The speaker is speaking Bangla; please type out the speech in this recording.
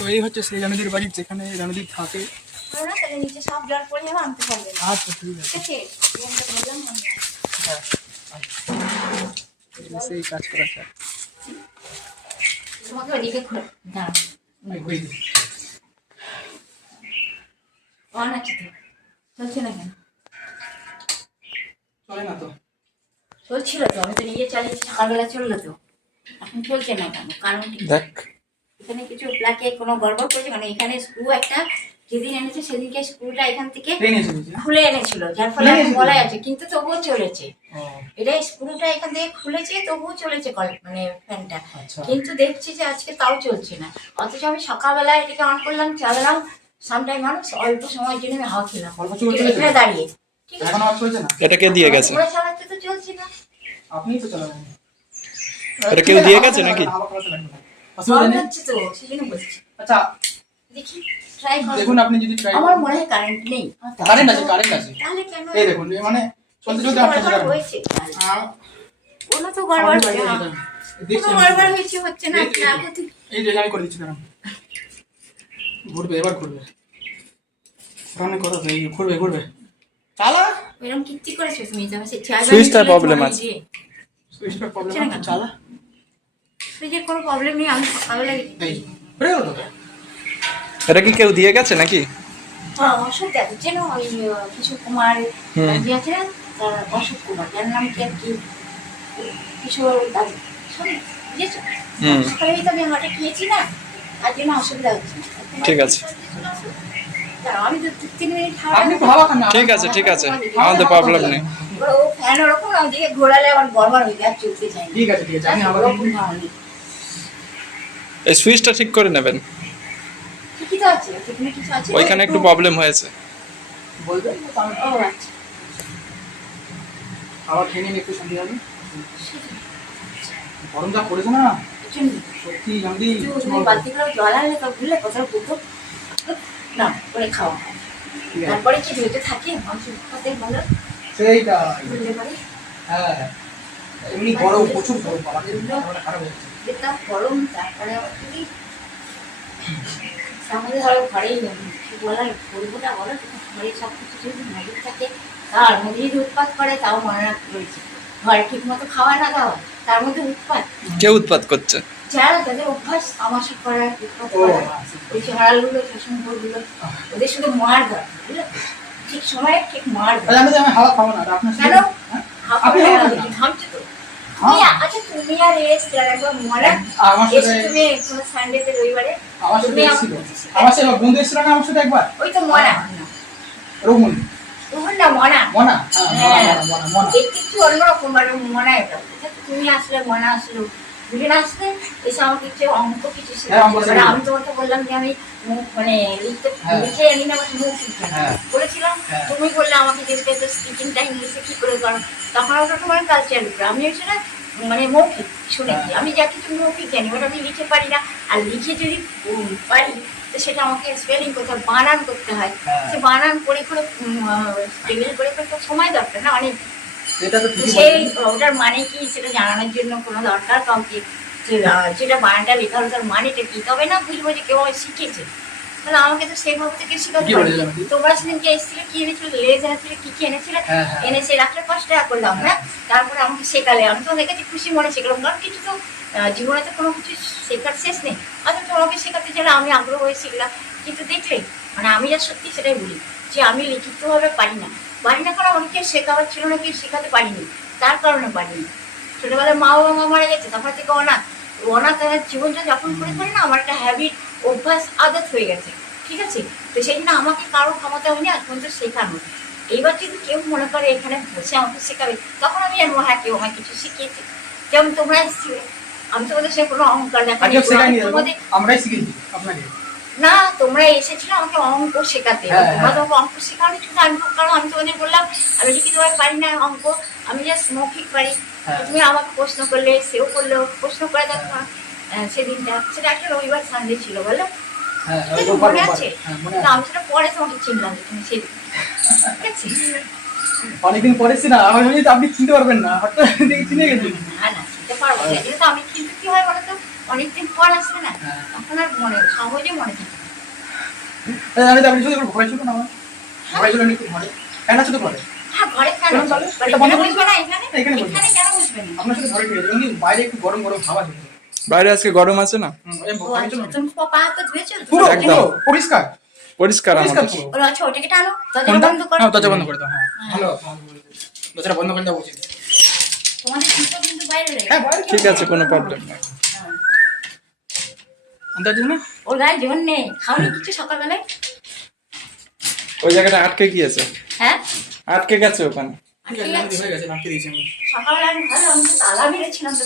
তো এই হচ্ছে সেই রানুদির বাড়ি যেখানে রানুদি থাকে। বলো না তাহলে নিচে সব জল আনতে পারবে। আচ্ছা ঠিক আছে। সেই কাজ করা স্যার তোমাকে ওদিকে ঘোর অন আছে তো। চলছে না কেন? চলে না তো। চলছিল তো আমি তো নিজে চালিয়েছি সকালবেলা চলল তো। এখন চলছে না কেন? কারণ দেখ। এখানে কিছু প্লাকে কোনো গড়বড় করেছে মানে এখানে স্ক্রু একটা যেদিন এনেছে সেদিনকে স্ক্রুটা এখান থেকে খুলে এনেছিল যার ফলে বলা আছে কিন্তু তবুও চলেছে। এটা স্ক্রুটা এখান থেকে খুলেছে তবুও চলেছে কল মানে ফ্যানটা আচ্ছা। কিন্তু দেখছি যে আজকে তাও চলছে না। অথচ আমি সকালবেলা এটাকে অন করলাম চালালাম সামটাই মানুষ অল্প সময়ের জন্য আমি হাওয়া খেলাম? এখানে দাঁড়িয়ে। ঠিক আছে? এখন আবার চলছে না? এটা কে দিয়ে গেছে। চালাতে তো চলছে না। আপনিই তো চালাবেন। এটা কেউ দিয়ে গেছে নাকি? আমার কথা লাগবে না। অসুবিধা নেই। তো সেই বলছি। আচ্ছা দেখি ট্রাই দেখুন আপনি যদি ট্রাই আমার মনে হয় কারেন্ট নেই। কারেন্ট আছে কারেন্ট আছে। তাহলে কেন এই দেখুন মানে চলতে চলতে আপনার গড়বড় হয়েছে? কোনো তো গড়বড় হচ্ছে না। দেখছি কোনো আমি। গড়বড় হয়েছে হচ্ছে না। এই যে- আগে থেকে এই যে আমি করে দিচ্ছি দাঁড়ান। ঘুরবে এবার ঘুরবে। কথা তো এই ঘুরবে ঘুরবে। চালা? এরকম কিচ্ছি করেছ তুমি? সে সুইচটার problem আছে। সুইচটার প্রবলেম না আছে চালা। ফ্রিজের কোনো প্রবলেম নেই আমি সকালবেলা এটা কি কেউ দিয়ে গেছে নাকি? অশোক দাদু যেন ওই আহ, কুমার হুম। যে আছে না তার অশোক কুমার যার নাম কি আর কি? কিশোর দাদু শোনো বুঝেছ? হুম। সকালে আমি হাটে খেয়েছি না তার জন্য অসুবিধা হচ্ছে। ঠিক আছে। ঠিক আছে ঠিক আছে। আমাদের প্রবলেম নেই। ও ফ্যান ওরকম না ওদিকে ঘোরালে আমার গড়বড় হয়ে যায় চলতে চাই ঠিক আছে ঠিক আছে আমি আবার এই সুইচটা ঠিক করে নেবেন। ঠিকই তো আছে ওখানে কিছু আছে? ওইখানে একটু প্রবলেম হয়েছে। বলবেন ও আচ্ছা। আবার খেয়ে নিন একটু শান্তি হবে। গরম যা পড়েছে না? সত্যি জানি তুমি করে জল আনলে তো ভুললে কোথাও দুটো না করে খাওয়া। তারপরে কি ধুইতে থাকে মাংস ভালো সেইটা। বুঝতে পারি হ্যাঁ। এমনি গরম প্রচুর গরম বাবা। খারাপ যাচ্ছে গরম তারপরে কি আমাদের ধরো ঘরেই বলার বলব না বলো ঘরে সব কিছু যদি নজর থাকে তার মধ্যে যদি উৎপাত করে তাও মনে রাখতে রয়েছে ঘরে ঠিক মতো খাওয়া না দাওয়া তার মধ্যে উৎপাত। কে উৎপাত করছে? যারা তাদের অভ্যাস তামাশা করার উৎপাত। ওই ঝাড়ালগুলো শাসনগুলো ওদের শুধু মার দরকার বুঝলে? ঠিক সময়ে ঠিক মার আচ্ছা, আমি আমি হাওয়া খাব না আপনার কেন? হ্যাঁ? আপনি না? ঘামছে তো। হ্যাঁ। আচ্ছা তুমি আর এস একবার মনে আমার সাথে তুমি কোনো সানডেতে রবিবারে। আমার সাথে তুমি আমার সাথে বন্ধু এসেছিল না আমার সাথে একবার? ওই তো মনা রঘুন তখন না মনা। মনা? হ্যাঁ হ্যাঁ। মনা মনা মনা। একটু অন্যরকম মানে মনে এটা। তুমি আসলে মনে আসলো দুজন আসলে এসে আমাকে কিছু অঙ্ক কিছু হ্যাঁ, মানে আমি তোমাকে বললাম যে আমি মানে লিখতে হ্যাঁ। লিখে জানি না আমাকে মুখ শিখতে হ্যাঁ। বলেছিলাম হ্যাঁ। তুমি বললে আমাকে যে তো স্পিকিংটা ইংলিশে কি করে করো তখন ওটা তোমার কালচার উপরে আমি না মানে মৌখিক শুনেছি হ্যাঁ। আমি যা কিছু মৌখিক জানি ওটা আমি লিখে পারি না আর লিখে যদি পারি তো সেটা আমাকে স্পেলিং করতে হয় বানান করতে হয় হ্যাঁ। সে বানান করে করে স্পেলিং করে করে সময় দরকার না অনেক এটা তো তো সেই ওটার মানে কি সেটা জানানোর জন্য কোনো দরকার? কাউকে যেটা বানানটা লেখা হলো তার মানেটা কি? তবে না বুঝব যে কেউ শিখেছে তাহলে আমাকে তো সেভাবে থেকে শেখাতে হবে আমি? তোমরা সেদিনকে এসেছিলে কি এনেছিল লেজ এনেছিলে কি কি এনেছিলে হ্যাঁ, হ্যাঁ। এনেছে রাখলে পাঁচ টাকা করলাম হ্যাঁ? তারপরে আমাকে শেখালে। আমি তো দেখেছি খুশি মনে শিখলাম। কারণ কিছু তো জীবনে তো কোনো কিছু শেখার শেষ নেই। আচ্ছা তোমাকে শেখাতে চাইলে আমি আগ্রহ হয়ে শিখলাম। কিন্তু দেখলে মানে আমি যা সত্যি সেটাই বলি যে আমি লিখিতভাবে পারি না। পারি না কারণ অনেকে শেখাবার ছিল না কেউ শেখাতে পারিনি তার কারণে পারিনি। ছোটবেলায় মা বাবা মা মারা গেছে তারপর থেকে অনাথ। অনাথ তাদের জীবনটা যাপন করে করে না আমার একটা হ্যাবিট অভ্যাস আদত হয়ে গেছে ঠিক আছে? তো সেই জন্য আমাকে কারও ক্ষমতা হয়নি আজ পর্যন্ত শেখানো। এইবার যদি কেউ মনে করে এখানে বসে আমাকে শেখাবে তখন আমি জানব হ্যাঁ কেউ আমাকে কিছু শিখিয়েছে। যেমন তোমরা আমি তোমাদের সে কোনো অহংকার শেখায়নি এরকম? তোমাদের আমরাই শিখেছি আপনাকে। না তোমরা এসেছিলে আমাকে অঙ্ক শেখাতে। হ্যাঁ, তোমরা হ্যাঁ। অঙ্ক শেখানো আমি কারণ আমি তোমাদের বললাম আমি পারি না অঙ্ক আমি জাস্ট মৌখিক পারি। হ্যাঁ। তুমি আমাকে প্রশ্ন করলে সেও করল প্রশ্ন করে দেখো আহ, সেদিনটা। সেটা একটা রবিবার সানডে ছিল বলো? মনে আছে। আমি সেটা পরে তোমাকে চিনলাম তুমি সেদিন। ঠিক আছে? অনেকদিন পরে ছিল আমার আপনি চিনতে পারবেন না হঠাৎ চিনে গেছেন না না চিনতে পারব না যেহেতু আমি কিন্তু কি হয় বলো তো? অনেকদিন পর আসবে না হ্যাঁ। তখন আর মনে সহজে মনে থাকে আমি তো আপনি শুধু ঘরে ছিল না ঘরে ছিল না ঘরে? ফ্যান আছে ঘরে। হ্যাঁ ঘরে চলুন আছে। তাহলে, বাড়ি এটা বন্ধ কেন বসবে না এখানে? এখানে কেন বসবে না? আপনার সাথে ঘরে ফিরে যাবেন বাইরে একটু গরম গরম হাওয়া ছিল। বাইরে আজকে গরম আছে না? পরিষ্কার। পরিষ্কার পরিষ্কার আমাদের পুরো। ও আচ্ছা ওটাকে টানো। দরজা বন্ধ করো। হ্যাঁ, দরজা বন্ধ করে দাও হ্যাঁ। ভালো ভালো বন্ধ করে দেওয়া উচিত তোমাদের কিন্তু বাইরে রয়েছে হ্যাঁ বাইরে ঠিক আছে কোনো প্রবলেম নেই। না ওর গায়ে জোর নেই। খাওনি কিছু সকালবেলায়? ওই জায়গাটা আটকে গিয়েছে। হ্যাঁ? আটকে গেছে ওখানে। ঠিক গেছে। রাখতে দিয়েছি আমি। সকালবেলা আমি ভালো আমি তালা মেরেছিলাম তো।